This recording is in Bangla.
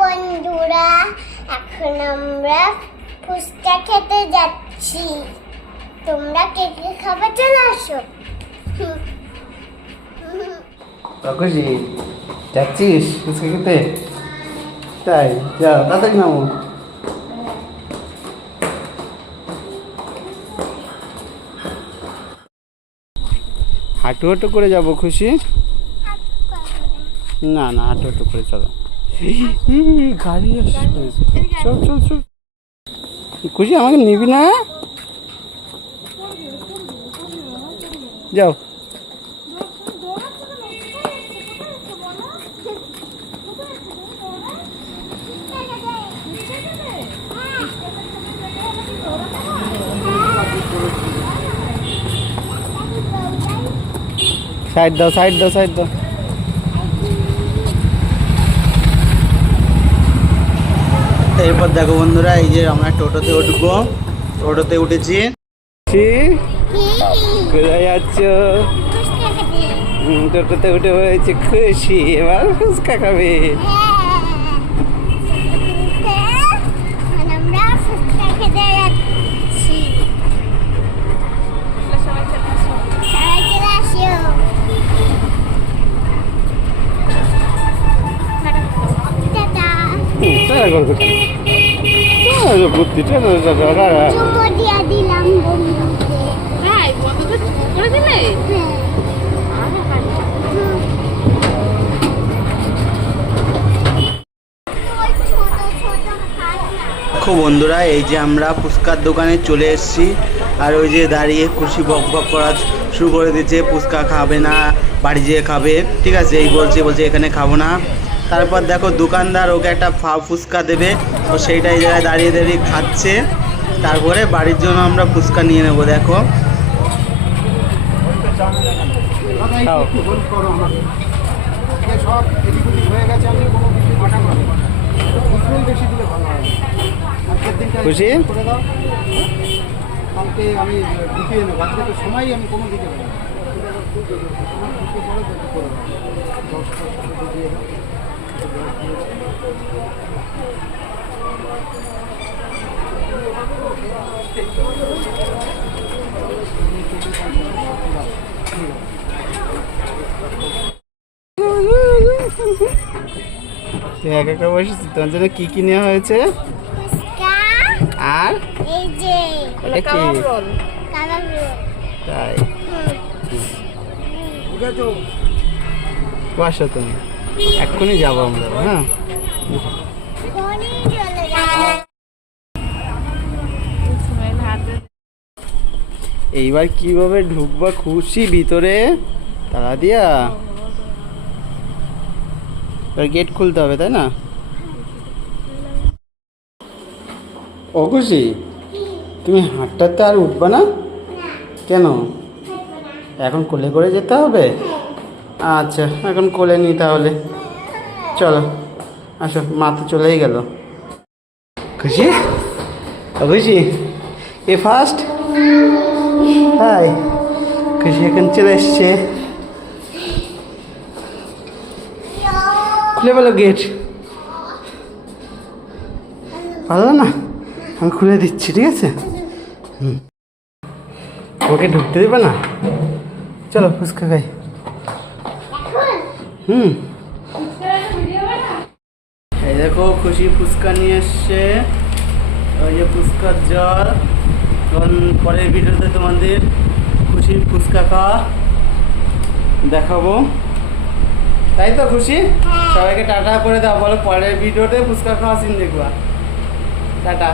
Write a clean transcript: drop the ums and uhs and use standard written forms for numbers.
বন্ধুরা, এখন আমরা ফুচকা খেতে যাচ্ছি। তোমরা কে কে খাবে চলে আসো। কাকুজি যাচ্ছিস ফুচকা খেতে? তাই যা তাড়াতাড়ি নামো। হাঁটু হাঁটু করে যাবো খুশি? না না, হাঁটু হাঁটু করে চলো। গাড়ি আসবে, চল চল চল। খুশি আমাকে নিবি না? যাও। সাইড দাও সাইড দাও সাইড দাও। এরপর দেখো বন্ধুরা, এই যে আমরা টোটোতে উঠবো। টোটোতে উঠেছি। কোথায় যাচ্ছ? টোটোতে উঠে হয়েছে খুশি, এবার ফুচকা খাবে। আমরা ফুচকা খেতে যাচ্ছি। সবাই চলে আসো। চুমো দিয়া দিলাম বন্ধুকে। করে দিলে দেখো বন্ধুরা, এই যে আমরা ফুচকার দোকানে চলে এসেছি। আর ওই যে দাঁড়িয়ে খুশি বক বক করা শুরু করে দিচ্ছে, ফুচকা খাবে না, বাড়ি যেয়ে খাবে। ঠিক আছে, এই বলছে এখানে খাবো না। তারপর দেখো দোকানদার ওকে একটা ফুচকা দেবে, তো সেইটা এই জায়গায় দাঁড়িয়ে দাঁড়িয়ে খাচ্ছে। তারপরে বাড়ির জন্য আমরা ফুচকা নিয়ে নেবো। দেখো খুশি আমি ঢুকিয়ে নেবো, আজকে তো সময় আমি কোনো দিকে এক একটা বসেছি, তোমার জন্য কি কি নেওয়া হয়েছে? আর এই যে কাবাব রোল। কাবাব রোল। তাই বসো তুমি, এক্ষুনি যাবো আমরা। হ্যাঁ ফোনই চলে যাবে। এইবার কিভাবে ঢুকবা খুশি ভিতরে? তালা দিয়া গেট খুলতে হবে, তাই না? ও খুশি, তুমি হাঁটতে আর উঠবা না কেন? এখন কোলে করে যেতে হবে? আচ্ছা, এখন কোলে নি তাহলে। চলো আসো, মা তো চলেই গেল। খুশি ও খুশি, এ ফার্স্ট। হাই খুশি এখন চলে এসছে। খুলে বলো গেট। পারলো না, আমি খুলে দিচ্ছি, ঠিক আছে? ওকে ঢুকতে দেবে না? চলো ফুচকা খাই। এই দেখো খুশি ফুচকা নিয়ে এসছে। ওই যে ফুচকার জল। তখন পরের ভিডিওতে তোমাদের খুশির ফুচকা খাওয়া দেখাবো, তাই তো খুশি? সবাইকে টাটা করে দাও, বলো পরের ভিডিওতে ফুচকা খাওয়া সিন দেখবা। টাটা।